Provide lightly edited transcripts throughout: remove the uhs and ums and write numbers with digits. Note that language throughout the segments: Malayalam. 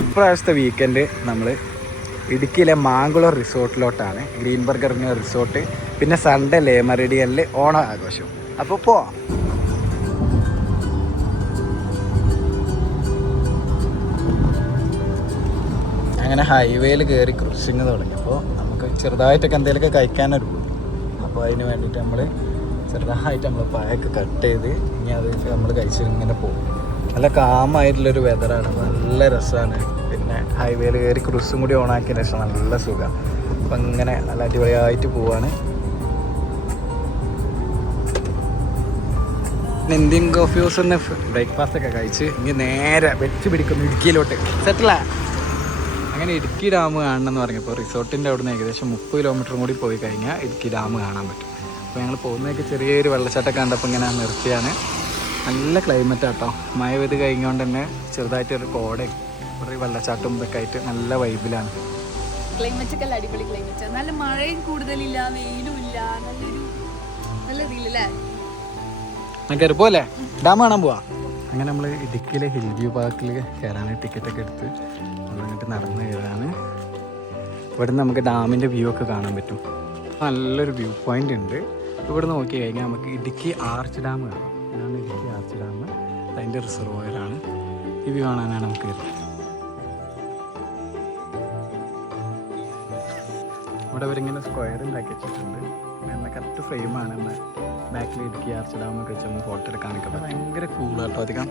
ഇപ്രാവശ്യത്തെ വീക്കെൻഡ് നമ്മൾ ഇടുക്കിയിലെ മാങ്കുളം റിസോർട്ടിലോട്ടാണ്. ഗ്രീൻ ബർഗറിന് റിസോർട്ട്, പിന്നെ സൺഡേ ലേ മെറിഡിയനിൽ ഓണം ആഘോഷം. അപ്പോൾ പോവാം. അങ്ങനെ ഹൈവേയിൽ കയറി ക്രൂസിങ് തുടങ്ങിയപ്പോൾ നമുക്ക് ചെറുതായിട്ടൊക്കെ എന്തെങ്കിലുമൊക്കെ കഴിക്കാനൊരുള്ളൂ. അപ്പോൾ അതിന് വേണ്ടിയിട്ട് നമ്മൾ ചെറുതായിട്ട് നമ്മൾ പഴമൊക്കെ കട്ട് ചെയ്ത് ഇനി അത് നമ്മൾ കഴിച്ചിട്ട് ഇങ്ങനെ പോകും. നല്ല കാമായിട്ടുള്ളൊരു വെതറാണ്, നല്ല രസമാണ്. പിന്നെ ഹൈവേയിൽ കയറി ക്രൂസും കൂടി ഓണാക്കിയ ശേഷം നല്ല സുഖം. അപ്പം ഇങ്ങനെ നല്ല അടിപൊളിയായിട്ട് പോവാണ്. ഇന്ത്യൻ കോഫി ഹൗസിന്ന് ബ്രേക്ക്ഫാസ്റ്റ് ഒക്കെ കഴിച്ച് ഇനി നേരെ വെച്ച് പിടിക്കുന്നു ഇടുക്കിയിലോട്ട്. സെറ്റിലാ. അങ്ങനെ ഇടുക്കി ഡാം കാണണമെന്ന് പറഞ്ഞപ്പോൾ റിസോർട്ടിൻ്റെ അവിടെ നിന്ന് ഏകദേശം 30 കിലോമീറ്ററും കൂടി പോയി കഴിഞ്ഞാൽ ഇടുക്കി ഡാം കാണാൻ പറ്റും. അപ്പോൾ ഞങ്ങൾ പോകുന്നതൊക്കെ ചെറിയൊരു വെള്ളച്ചാട്ടമൊക്കെ കണ്ടപ്പോൾ ഇങ്ങനെ നിർത്തിയാണ്. നല്ല ക്ലൈമറ്റ് ആട്ടോ. മഴ പെയ്ത് കഴിഞ്ഞുകൊണ്ട് തന്നെ ചെറുതായിട്ടൊരു കോടയും കുറേ വെള്ളച്ചാട്ടവും ഇതൊക്കെ ആയിട്ട് നല്ല വൈബിലാണ്. ക്ലൈമറ്റൊക്കെ അടിപൊളി ക്ലൈമറ്റ്. നല്ല മഴയും കൂടുതലില്ല, വെയിലും ഇല്ല, നല്ല ഇതിലല്ലേ. കയറിപ്പോലെ ഡാം കാണാൻ പോവാ. അങ്ങനെ നമ്മൾ ഇടുക്കിയിലെ ഹിൽ വ്യൂ പാർക്കിൽ കയറാനായിട്ട് ടിക്കറ്റൊക്കെ എടുത്ത് നമ്മളിങ്ങോട്ട് നടന്ന് കയറാണ്. ഇവിടെ നിന്ന് നമുക്ക് ഡാമിൻ്റെ വ്യൂ ഒക്കെ കാണാൻ പറ്റും. നല്ലൊരു വ്യൂ പോയിൻ്റ് ഉണ്ട്. ഇവിടെ നോക്കി കഴിഞ്ഞാൽ നമുക്ക് ഇടുക്കി ആർച്ച് ഡാം കാണാം. ഇതാണ് ഇടുക്കി ആർച്ച് ഡാം. അതിൻ്റെ റിസർവോയറാണ്. ഈ വ്യൂ കാണാനാണ് നമുക്ക് വരുന്നത്. ഇവിടെ അവരിങ്ങനെ സ്ക്വയർ ഉണ്ടാക്കി വെച്ചിട്ടുണ്ട്. എന്നാൽ കറക്റ്റ് ഫ്രെയിമാണ്. നമ്മൾ ബാക്കിൽ ഇടുക്കി ആർച്ച് ഡാമൊക്കെ വെച്ച് നമ്മൾ ഫോട്ടോ എടുക്കാനൊക്കെ ഭയങ്കര കൂളാട്ടോ. അധികം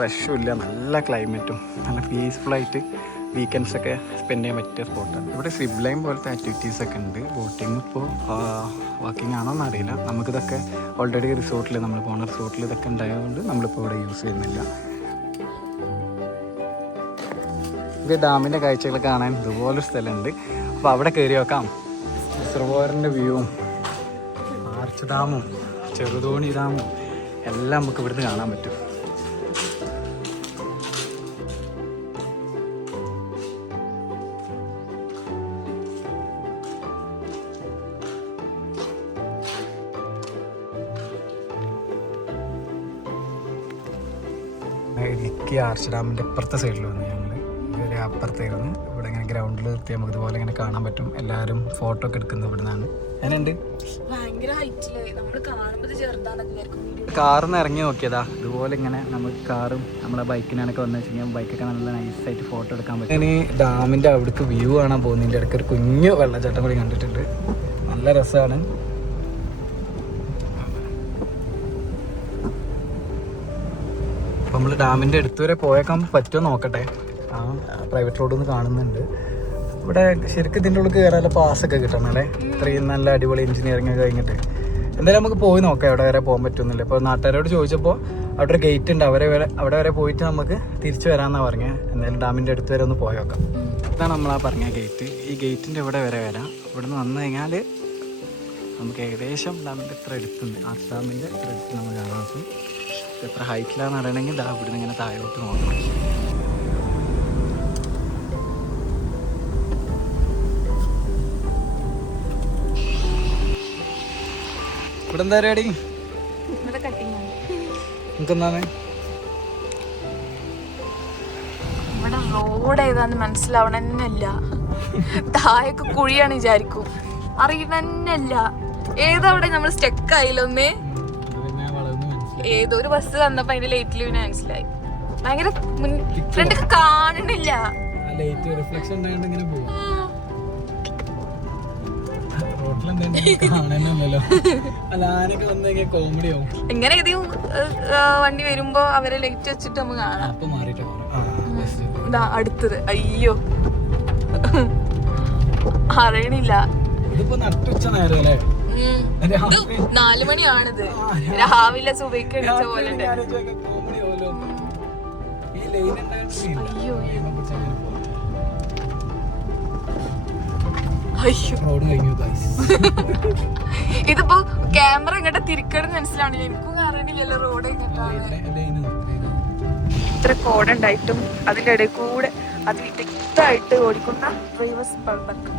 റഷും ഇല്ല, നല്ല ക്ലൈമറ്റും, നല്ല പീസ്ഫുള്ളായിട്ട് വീക്കെൻഡ്സൊക്കെ സ്പെൻഡ് ചെയ്യാൻ പറ്റിയ സ്പോട്ടാണ്. ഇവിടെ സിബ് ലൈൻ പോലത്തെ ആക്ടിവിറ്റീസൊക്കെ ഉണ്ട്. ബോട്ടിങ് ഇപ്പോൾ വാക്കിംഗ് ആണോ എന്നറിയില്ല. നമുക്കിതൊക്കെ ഓൾറെഡി റിസോർട്ടിൽ, നമ്മൾ പോകുന്ന റിസോർട്ടിൽ ഇതൊക്കെ ഉണ്ടായതുകൊണ്ട് നമ്മളിപ്പോൾ ഇവിടെ യൂസ് ചെയ്യുന്നില്ല. ഇത് ഡാമിൻ്റെ കാഴ്ചകൾ കാണാൻ ഇതുപോലൊരു സ്ഥലമുണ്ട്. അപ്പോൾ അവിടെ കയറി വെക്കാം. റിസർവോയറിൻ്റെ വ്യൂവും ആർച്ച് ഡാമും ചെറുതോണി ഡാമും എല്ലാം നമുക്ക് ഇവിടുന്ന് കാണാൻ പറ്റും. ഇടുക്കി ആർച്ച് ഡാമിൻ്റെ ഇപ്പുറത്തെ സൈഡിൽ വന്ന് ഞങ്ങൾ ഇതുവരെ അപ്പുറത്തായിരുന്നു. ഇവിടെ ഇങ്ങനെ ഗ്രൗണ്ടിൽ നിർത്തി നമുക്ക് ഇതുപോലെ ഇങ്ങനെ കാണാൻ പറ്റും. എല്ലാവരും ഫോട്ടോ ഒക്കെ എടുക്കുന്നത് ഇവിടെ നിന്നാണ്. ഞാനുണ്ട് കാറിൽ നിന്ന് ഇറങ്ങി നോക്കിയതാ. ഇതുപോലെ ഇങ്ങനെ നമുക്ക് കാറും നമ്മളെ ബൈക്കിനാണൊക്കെ വന്നു വെച്ച് കഴിഞ്ഞാൽ ബൈക്കൊക്കെ നല്ല നൈസായിട്ട് ഫോട്ടോ എടുക്കാൻ പറ്റും. ഞാൻ ഈ ഡാമിൻ്റെ അവിടേക്ക് വ്യൂ കാണാൻ പോകുന്നതിൻ്റെ ഇടയ്ക്ക് ഒരു കുഞ്ഞു വെള്ളച്ചാട്ടം കൂടി കണ്ടിട്ടുണ്ട്. നല്ല രസമാണ്. അപ്പോൾ നമ്മൾ ഡാമിൻ്റെ അടുത്ത് വരെ പോയേക്കാൻ പറ്റുമോ നോക്കട്ടെ. ആ പ്രൈവറ്റ് റോഡൊന്ന് കാണുന്നുണ്ട്. ഇവിടെ ശരിക്കും ഇതിൻ്റെ ഉള്ളിൽ കയറാനുള്ള പാസ്സൊക്കെ കിട്ടണം അല്ലേ? ഇത്രയും നല്ല അടിപൊളി എഞ്ചിനീയറിംഗ് ഒക്കെ കഴിഞ്ഞിട്ട് എന്തായാലും നമുക്ക് പോയി നോക്കാം എവിടെ വരെ പോകാൻ പറ്റുന്നില്ല. ഇപ്പോൾ നാട്ടുകാരോട് ചോദിച്ചപ്പോൾ അവിടെ ഒരു ഗേറ്റ് ഉണ്ട്, അവിടെ വരെ പോയിട്ട് നമുക്ക് തിരിച്ചു വരാമെന്നാണ് പറഞ്ഞത്. എന്തായാലും ഡാമിൻ്റെ അടുത്ത് വരെ ഒന്ന് പോയി നോക്കാം. ഇതാണ് നമ്മളാ പറഞ്ഞ ഗേറ്റ്. ഈ ഗേറ്റിൻ്റെ ഇവിടെ വരെ വരാം. ഇവിടെ നിന്ന് വന്നു കഴിഞ്ഞാൽ നമുക്ക് ഏകദേശം ഡാമിൻ്റെ ഇത്ര എടുത്തുണ്ട്. ആർച്ച് ഡാമിൻ്റെ ഇത്ര എടുത്ത് നമ്മൾ കാണാൻ പറ്റും. എത്ര ഹൈറ്റിലാന്ന് അറിയണമെങ്കിൽ ദാ ഇവിടുന്ന് ഇങ്ങനെ താഴോട്ട് നോക്കണം. ഇവിടെ എന്താ പരിപാടി? നിങ്ങൾക്കെന്താണ് ഇവിടെ റോഡ് ഏതാന്ന് മനസ്സിലാവണല്ല. താഴേക്ക് കുഴിയാണ് വിചാരിക്കും, അറിയണല്ല. ഏതവിടെ നമ്മൾ സ്റ്റെക്ക് ആയില്ലൊന്നേ. ഏതോ ഒരു ബസ് വന്നപ്പോ അതിന്റെ ലൈറ്റിൽ പിന്നെ മനസ്സിലായി. ഭയങ്കര ഫ്രണ്ടൊക്കെ കാണണില്ല. എങ്ങനെ ഏതെങ്കിലും വണ്ടി വരുമ്പോ അവരെ ലൈറ്റ് വെച്ചിട്ട് നമുക്ക് കാണാം. ഇതാ അടുത്തത്. അയ്യോ അറിയണില്ല. 4 മണിയാണിത്. രാവിലെ സുബൈക്ക് അടിച്ച പോലെ. അയ്യോ ഇതിപ്പോ ക്യാമറ ഇങ്ങോട്ട് തിരിക്കണം മനസ്സിലാവണില്ല. എനിക്കും അറിയണില്ലല്ലോ റോഡ് എങ്ങോട്ടാണ്. ഇത്ര കോടുണ്ടായിട്ടും അതിന്റെ ഇടയിൽ കൂടെ അതിൽ വ്യക്തമായിട്ട് ഓടിക്കുന്ന ഡ്രൈവേഴ്സ് ബൾബൊക്കെ.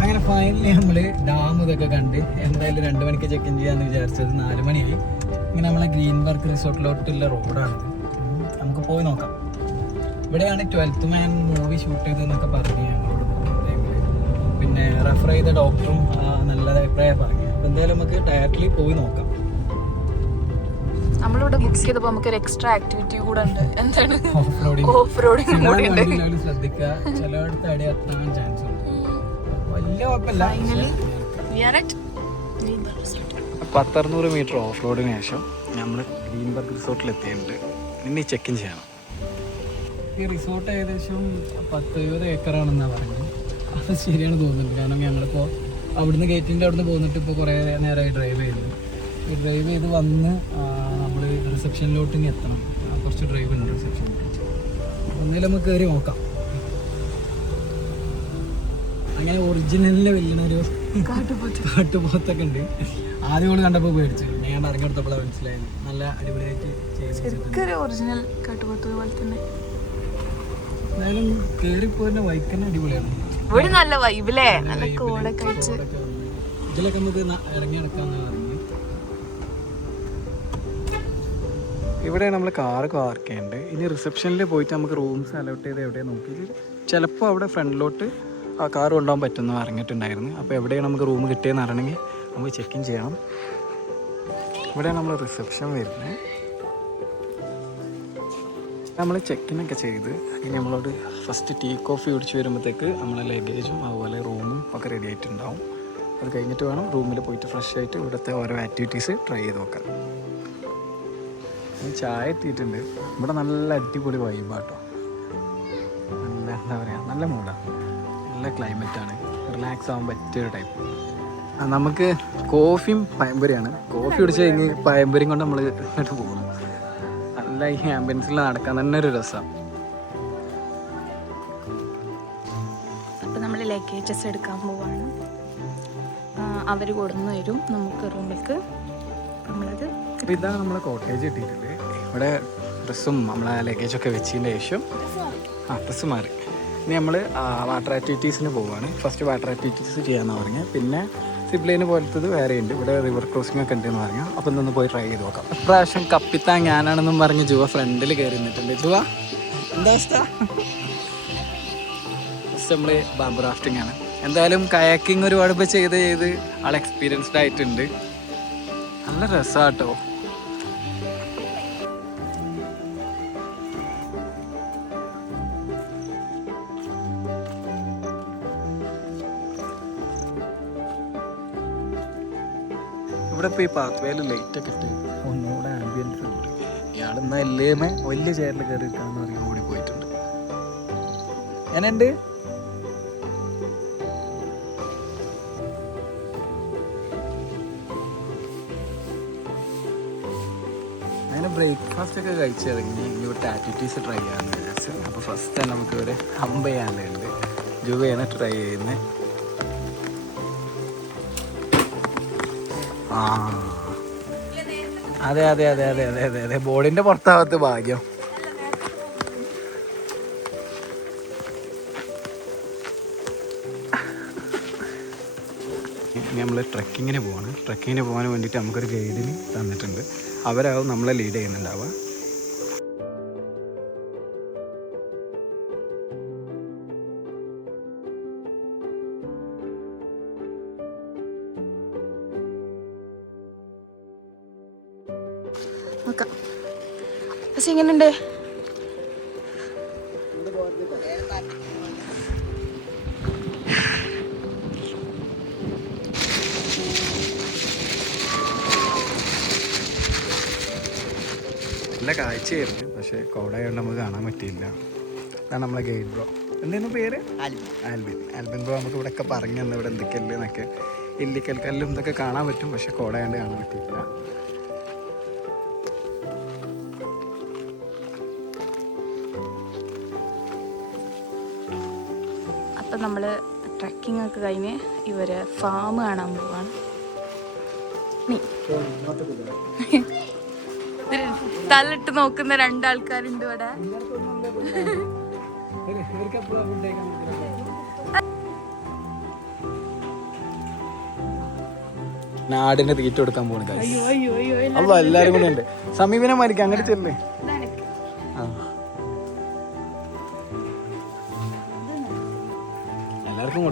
അങ്ങനെ ഫൈനലി നമ്മൾ ഡാം ഇതൊക്കെ കണ്ട് എന്തായാലും 2 മണിക്ക് ചെക്ക് ഇൻ ചെയ്യാന്ന് വിചാരിച്ചത് 4 മണിയായി. ഇങ്ങനെ നമ്മളെ ഗ്രീൻ ബർഗ് റിസോർട്ടിലോട്ടുള്ള റോഡാണിത്. നമുക്ക് പോയി നോക്കാം. ഇവിടെയാണ് 12th Man മൂവി ഷൂട്ട് ചെയ്തതെന്നൊക്കെ പറഞ്ഞു ഞങ്ങളോട് ടൈമിൽ. പിന്നെ റെഫർ ചെയ്ത ഡോക്ടറും നല്ല അഭിപ്രായം പറഞ്ഞു. അപ്പോൾ എന്തായാലും നമുക്ക് ഡയറക്റ്റ്ലി പോയി നോക്കാം. നമ്മളിവിടെ ബുക്ക് ചെയ്തപ്പോൾ നമുക്കൊരു എക്സ്ട്രാ ആക്ടിവിറ്റി കൂടെ ഉണ്ട്. എന്താണ്? ഓഫ് റോഡിങ് ശ്രദ്ധിക്കുക. ചിലയിടത്ത് അടി എത്താൻ ചാൻസ് ഉണ്ട്. വലിയ കുഴപ്പമില്ല. 1,600 മീറ്റർ ഓഫ് റോഡിന് ശേഷം നമ്മൾ ഗ്രീൻബർഗ് റിസോർട്ടിൽ എത്തിയിട്ടുണ്ട്. ഇനി ചെക്ക് ഇൻ ചെയ്യണം. ഈ റിസോർട്ട് ഏകദേശം 10-20 ഏക്കറാണെന്നാണ് പറഞ്ഞത്. അത് ശരിയാണ് തോന്നുന്നുണ്ട്. കാരണം ഞങ്ങളിപ്പോൾ അവിടുന്ന് ഗേറ്റിൻ്റെ അവിടുന്ന് പോന്നിട്ട് ഇപ്പോൾ കുറേ നേരമായി ഡ്രൈവ് ചെയ്തു. ഈ ഡ്രൈവ് ചെയ്ത് വന്ന് നമ്മൾ റിസപ്ഷനിലോട്ട് ഇനി എത്തണം. കുറച്ച് ഡ്രൈവ് ഉണ്ട് റിസപ്ഷനിലോട്ട്. ഒന്നേലും നമുക്ക് കയറി നോക്കാം. അങ്ങനെ ഒറിജിനലിനെ വെല്ലുന്നൊരു കാട്ടുപോത്തൊക്കെ ഉണ്ട്. ആദ്യം കൂടെ കണ്ടപ്പോൾ പേടിച്ചു. ഞാൻ ഇറങ്ങിയെടുത്തപ്പോഴാണ് മനസ്സിലായത്. നല്ല അടിപൊളിയായിട്ട് ഒറിജിനൽ കാട്ടുപോത്ത് പോലെ തന്നെ. എന്തായാലും കയറിപ്പോരുന്ന വൈക്കന്നെ അടിപൊളിയാണ്. ഇവിടെ നല്ല വൈബിലേ, നല്ല കോടൊക്കെ വെച്ച് ഇതിലൊക്കെ നമുക്ക് ഇറങ്ങി നടക്കാമെന്നാണ് പറഞ്ഞത്. ഇവിടെ നമ്മൾ കാറ് പാർക്ക് ചെയ്യുന്നുണ്ട്. ഇനി റിസപ്ഷനിൽ പോയിട്ട് നമുക്ക് റൂംസ് അലോട്ട് ചെയ്ത് എവിടെയാണ് നോക്കിയിട്ട് ചിലപ്പോൾ അവിടെ ഫ്രണ്ടിലോട്ട് ആ കാർ കൊണ്ടുപോകാൻ പറ്റുമെന്ന് പറഞ്ഞിട്ടുണ്ടായിരുന്നു. അപ്പോൾ എവിടെയാണ് നമുക്ക് റൂം കിട്ടിയെന്ന് അറിയണമെങ്കിൽ നമുക്ക് ചെക്ക് ഇൻ ചെയ്യണം. ഇവിടെയാണ് നമ്മൾ റിസപ്ഷൻ വരുന്നത്. നമ്മൾ ചെക്കിനൊക്കെ ചെയ്ത് ഇനി നമ്മളോട് ഫസ്റ്റ് ടീ കോഫി കുടിച്ച് വരുമ്പോഴത്തേക്ക് നമ്മളെ ലഗേജും അതുപോലെ റൂമും ഒക്കെ റെഡി ആയിട്ടുണ്ടാവും. അത് കഴിഞ്ഞിട്ട് വേണം റൂമിൽ പോയിട്ട് ഫ്രഷ് ആയിട്ട് ഇവിടുത്തെ ഓരോ ആക്ടിവിറ്റീസ് ട്രൈ ചെയ്ത് നോക്കാം. ചായ എത്തിയിട്ടുണ്ട്. ഇവിടെ നല്ല അടിപൊളി വൈബാട്ടോ. നല്ല എന്താ പറയുക, നല്ല മൂഡാണ്, നല്ല ക്ലൈമറ്റാണ്, റിലാക്സ് ആവാൻ പറ്റിയൊരു ടൈപ്പ്. നമുക്ക് കോഫിയും പഴംപൊരിയാണ്. കോഫി കുടിച്ച് കഴിഞ്ഞ് പഴംപൊരിയും കൊണ്ട് നമ്മൾ ഇങ്ങോട്ട് പോകുന്നു. നല്ല ഈ ആംബിയൻസിൽ നടക്കാൻ തന്നെ ഒരു രസമാണ്. അപ്പം നമ്മൾ ലഗേജസ് എടുക്കാൻ പോവാണ്. അവർ കൊടുന്നു തരും നമുക്ക് റൂമിലേക്ക്. നമ്മളത് അപ്പോൾ ഇതാണ് നമ്മളെ കോട്ടേജ് കിട്ടിയിട്ടുണ്ട്. ഇവിടെ ഡ്രസ്സും നമ്മളെ ലഗേജൊക്കെ വെച്ചതിൻ്റെ ശേഷം ഡ്രസ്സ് മാറി ഇനി നമ്മൾ വാട്ടർ ആക്ടിവിറ്റീസിന് പോവുകയാണ്. ഫസ്റ്റ് വാട്ടർ ആക്ടിവിറ്റീസ് ചെയ്യാമെന്നാണ് പറഞ്ഞത്. പിന്നെ സിപ്ലൈന് പോലത്തത് വേറെ ഉണ്ട്. ഇവിടെ റിവർ ക്രോസിംഗ് ഒക്കെ ഉണ്ടെന്ന് പറഞ്ഞാൽ. അപ്പോൾ ഇതൊന്ന് പോയി ട്രൈ ചെയ്ത് നോക്കാം. ഇപ്രാവശ്യം കപ്പിത്താൻ ഞാനാണെന്നും പറഞ്ഞ് ജുവ ഫ്രണ്ടിൽ കയറി നിന്നിട്ടുണ്ട്. ജുവ എന്താ ഇഷ്ടം? ഫസ്റ്റ് നമ്മൾ ബാംബു റാഫ്റ്റിംഗ് ആണ്. എന്തായാലും കയാക്കിങ് ഒരുപാട് ഇപ്പോൾ ചെയ്ത് ആൾ എക്സ്പീരിയൻസ്ഡ് ആയിട്ടുണ്ട്. നല്ല രസമാട്ടോ. ഇവിടെ ഇപ്പോൾ ഈ പാത്വേയിൽ ലൈറ്റൊക്കെ ഇട്ട് ഒന്നുകൂടെ ആംബിയൻസ് ഉണ്ട്. ഇയാളെന്നാൽ എല്ലേമേ വലിയ ചെയറിൽ കയറി ഇരിക്കാമെന്ന് പറഞ്ഞ് ഓടി പോയിട്ടുണ്ട്. എന്നുണ്ട് അങ്ങനെ ബ്രേക്ക്ഫാസ്റ്റ് ഒക്കെ കഴിച്ച് ഇറങ്ങി ഇവിടുത്തെ ആക്ടിവിറ്റീസ് ട്രൈ ചെയ്യാമെന്ന് വിചാരിച്ചു. അപ്പോൾ ഫസ്റ്റ് തന്നെ നമുക്ക് ഒരു ഹമ്പ് ചെയ്യാനുണ്ട്. ജുവയാണ് ട്രൈ ചെയ്യുന്നത്. അതെ അതെ അതെ അതെ അതെ അതെ അതെ ബോർഡിന്റെ പുറത്താവത്ത് ഭാഗ്യം. ഇനി നമ്മൾ ട്രക്കിങ്ങിന് പോവാണ്. ട്രക്കിങ്ങിന് പോകാൻ വേണ്ടിയിട്ട് നമുക്കൊരു ഗൈഡിന് തന്നിട്ടുണ്ട്. അവരാവും നമ്മളെ ലീഡ് ചെയ്യുന്നുണ്ടാവുക. നോക്കാം. പക്ഷെ എങ്ങനെയുണ്ട്? നല്ല കാഴ്ചയായിരുന്നു. പക്ഷേ കോടയായതുകൊണ്ട് നമുക്ക് കാണാൻ പറ്റിയില്ല. അതാണ് നമ്മളെ ഗൈഡ് ബ്രോ. എന്തായിരുന്നു പേര്? ആൽബിൻ ബ്രോ നമുക്ക് ഇവിടെ ഒക്കെ പറഞ്ഞു തന്നെ ഇവിടെ എന്തൊക്കെയല്ലേ എന്നൊക്കെ. ഇല്ലിക്കൽ കല്ലും ഇതൊക്കെ കാണാൻ പറ്റും. പക്ഷെ കോടയാണ്ട് കാണാൻ പറ്റിയില്ല. അപ്പം നമ്മൾ ട്രക്കിംഗ് ഒക്കെ കഴിഞ്ഞ് ഇവര് ഫാം കാണാൻ പോവാണ്. തല്ലിട്ട് നോക്കുന്ന രണ്ടാൾക്കാരുണ്ട് ഇവിടെ. നാടിന് തീറ്റ കൊടുക്കാൻ പോണ അപ്പൊ എല്ലാരും കൂടെ ഉണ്ട്. സമീപനം മരിക്കും അങ്ങോട്ട് ചെല്ലേ.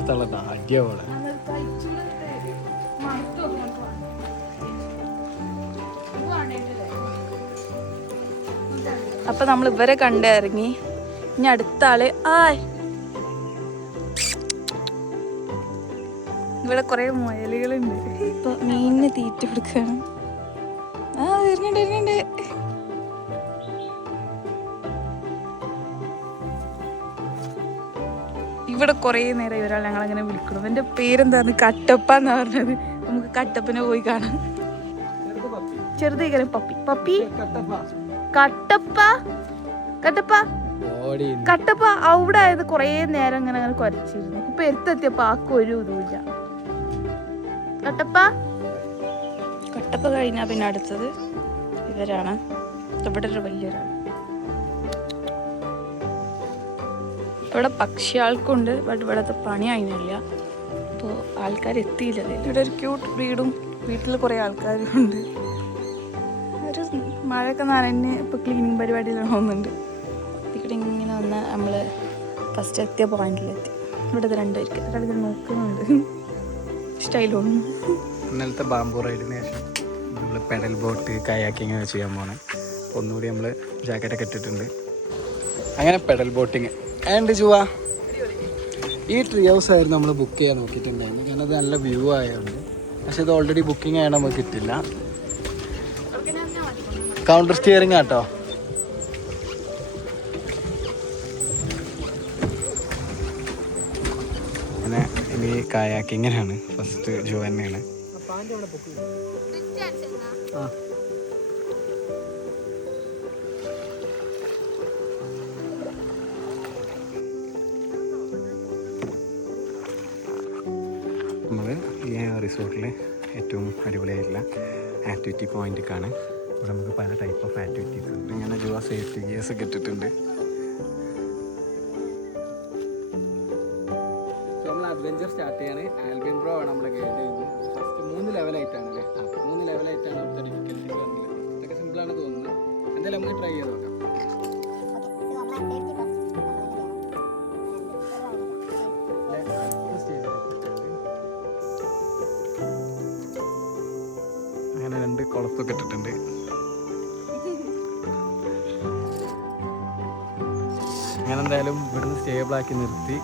നിർത്താനുള്ള അടിയോടെ. അപ്പൊ നമ്മൾ ഇവരെ കണ്ടിറങ്ങി. ഇനി അടുത്ത ആള് ഇവിടെ കൊറേ മുയലുകളുണ്ട്. ഇപ്പൊ മീനിന് തീറ്റ കൊടുക്കണം. വരുന്നുണ്ട്. ഇവിടെ കുറേ നേരം ഒരാൾ ഞങ്ങളങ്ങനെ വിളിക്കണം. എൻ്റെ പേരെന്താന്ന് കട്ടപ്പ എന്നാ പറഞ്ഞത്. നമുക്ക് കട്ടപ്പനെ പോയി കാണാം. ചെറുതേക്കാരം പപ്പി കട്ടപ്പ അവിടെ ആയത് കൊറേ നേരം അങ്ങനെ കുരച്ചിരുന്നു. ഇപ്പൊ എടുത്തെത്തിയപ്പോ ആക്കും ഒരു ഇതുമില്ല. കട്ടപ്പ കഴിഞ്ഞാ പിന്നെ അടുത്തത് ഇവരാണ്. ഇവിടെ ഒരു വലിയൊരാൾ. ഇവിടെ പക്ഷി ആൾക്കുണ്ട്. ബട്ട് ഇവിടത്തെ പണി കഴിഞ്ഞില്ല. അപ്പോൾ ആൾക്കാർ എത്തിയില്ല. ഇവിടെ ഒരു ക്യൂട്ട് ബ്രീഡും വീട്ടിൽ കുറേ ആൾക്കാരും ഉണ്ട്. ഒരു മഴയൊക്കെ നനഞ്ഞ് ഇപ്പോൾ ക്ലീനിങ് പരിപാടിയിലാണ് പോകുന്നുണ്ട്. ഇവിടെ ഇങ്ങനെ വന്ന് നമ്മൾ ഫസ്റ്റ് എത്തിയ പോയിന്റിലെത്തി. ഇവിടുത്തെ രണ്ടുപേർക്ക് ഒരാളിങ്ങനെ നോക്കുന്നുണ്ട്. സ്റ്റൈലോണ്. ഇന്നലത്തെ ബാംബു റൈഡിന് ശേഷം നമ്മൾ പെഡൽ ബോട്ട് കയാക്കിങ് ചെയ്യാൻ പോകണം. ഒന്നുകൂടി നമ്മൾ ജാക്കറ്റൊക്കെ ഇട്ടിട്ടുണ്ട്. അങ്ങനെ പെഡൽ ബോട്ടിങ് ആൻഡ് ജുവാ. ഈ ട്രീ ഹൗസ് ആയിരുന്നു നമ്മൾ ബുക്ക് ചെയ്യാൻ നോക്കിയിട്ടുണ്ടായിരുന്നു. കാരണം അത് നല്ല വ്യൂ ആയതുകൊണ്ട്. പക്ഷെ ഇത് ഓൾറെഡി ബുക്കിംഗ് ആയത് നമുക്ക് കിട്ടില്ല. കൗണ്ടർ സ്റ്റിയറിംഗ് ആട്ടോ. അങ്ങനെ ഇനി കയാക്കിങ്ങിനാണ്. ഫസ്റ്റ് ജോ തന്നെയാണ്. നമ്മൾ ഈ റിസോർട്ടിൽ ഏറ്റവും അടിപൊളിയായിട്ടുള്ള ആക്ടിവിറ്റി പോയിന്റിലേക്കാണ്. ഇവിടെ നമുക്ക് പല ടൈപ്പ് ഓഫ് ആക്ടിവിറ്റീസ് ഉണ്ട്. ഇങ്ങനെ ജുവ സേഫ്റ്റി ഗിയേഴ്സ് ഒക്കെ ഇട്ടിട്ടുണ്ട്. സോ നമ്മൾ അഡ്വഞ്ചർ സ്റ്റാർട്ട് ചെയ്യാണ്. ആൽബിൻ ബ്രോ ആണ് നമ്മളെ ഗൈഡ് ചെയ്യുന്നത്. ഫസ്റ്റ് 3 ലെവലായിട്ടാണ് അല്ലേ? 3 ലെവലായിട്ടാണ് അവിടുത്തെ ഡിഫിക്കൽറ്റീസ് പറഞ്ഞത്. ഇതൊക്കെ സിമ്പിളാണ് തോന്നുന്നത്. എന്തായാലും നമുക്ക് ട്രൈ ചെയ്ത് നോക്കാം. അങ്ങനെ 2 കുളത്തൊക്കെ ഇട്ടിട്ടുണ്ട്. അങ്ങനെ എന്തായാലും ഇവിടുന്ന് സ്റ്റേബിളാക്കി നിർത്തി.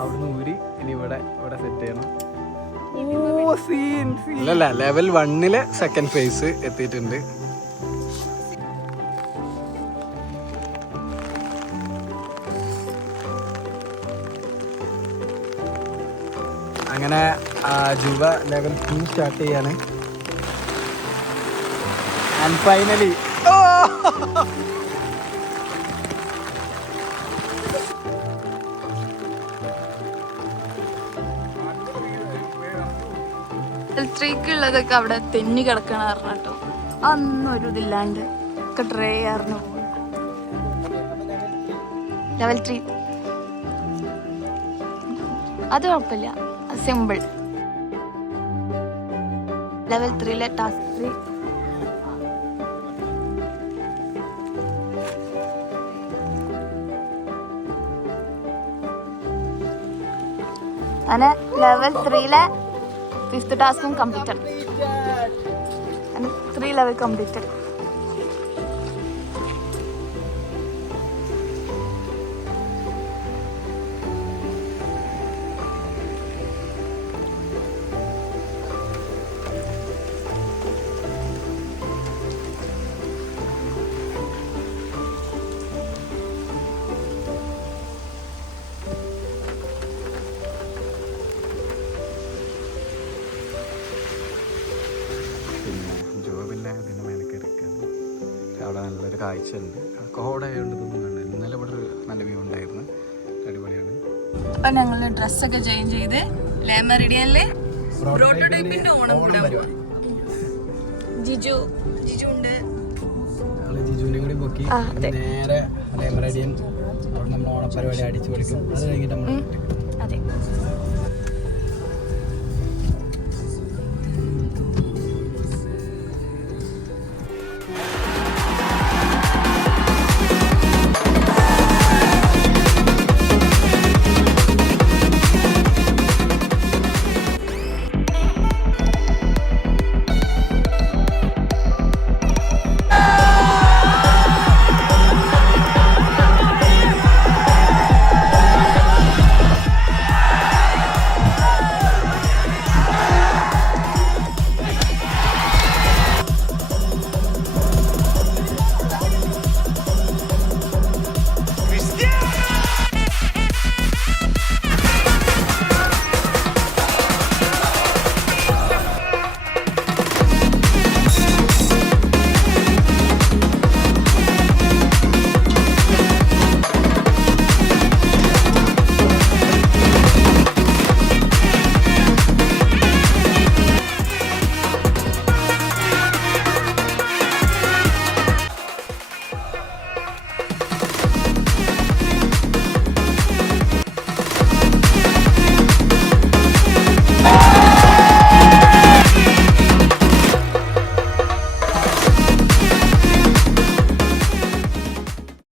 അവിടുന്ന് ഊരി ഇനി ഇവിടെ സെറ്റ് ചെയ്യണം. ഇല്ലല്ല, ലെവൽ 1 സെക്കൻഡ് ഫേസ് എത്തിയിട്ടുണ്ട്. അങ്ങനെ ജുവ ലെവൽ 2 സ്റ്റാർട്ട് ചെയ്യാണ്. ആൻഡ് ഫൈനലി ത്രീക്കുള്ളതൊക്കെ അവിടെ തെന്നി കിടക്കണ പറഞ്ഞിട്ടോ. അതൊന്നും ഒരു ഇതില്ലാണ്ട് ഒക്കെ ഡ്രൈ ആയിരുന്നു. ലെവൽ 3 അത് കുഴപ്പമില്ല, സിമ്പിൾ. ലെവൽ 3 ടാസ്ക് 3 അങ്ങനെ ലെവൽ 3 5th ടാസ്കും കംപ്ലീറ്റഡ്. 3 level completed. അവിടെ നല്ലൊരു കാഴ്ച ഉണ്ട്. കോടായതുകൊണ്ട് ഇതൊന്നും കണ്ടു. ഇന്നലെ ഇവിടെ ഒരു നല്ല വ്യൂ ഉണ്ടായിരുന്നു. അടിപൊളിയാണ്. അപ്പൊ ഞങ്ങള് ഡ്രസ്സൊക്കെ ചേഞ്ച് ചെയ്ത് ലേമറിഡിയനിലെ പ്രോട്ടോടൈപ്പിന്റെ ഓണം കൂടാൻ പോവാ. ജിജു ഉണ്ട്. ജിജുവിനെ കൂടി പൊക്കി നേരെ ലേമറിഡിയൻ അവിടെ നമ്മൾ ഓണപ്പരിപാടി അടിച്ചു പൊളിക്കും. അത് കഴിഞ്ഞിട്ട് നമ്മൾ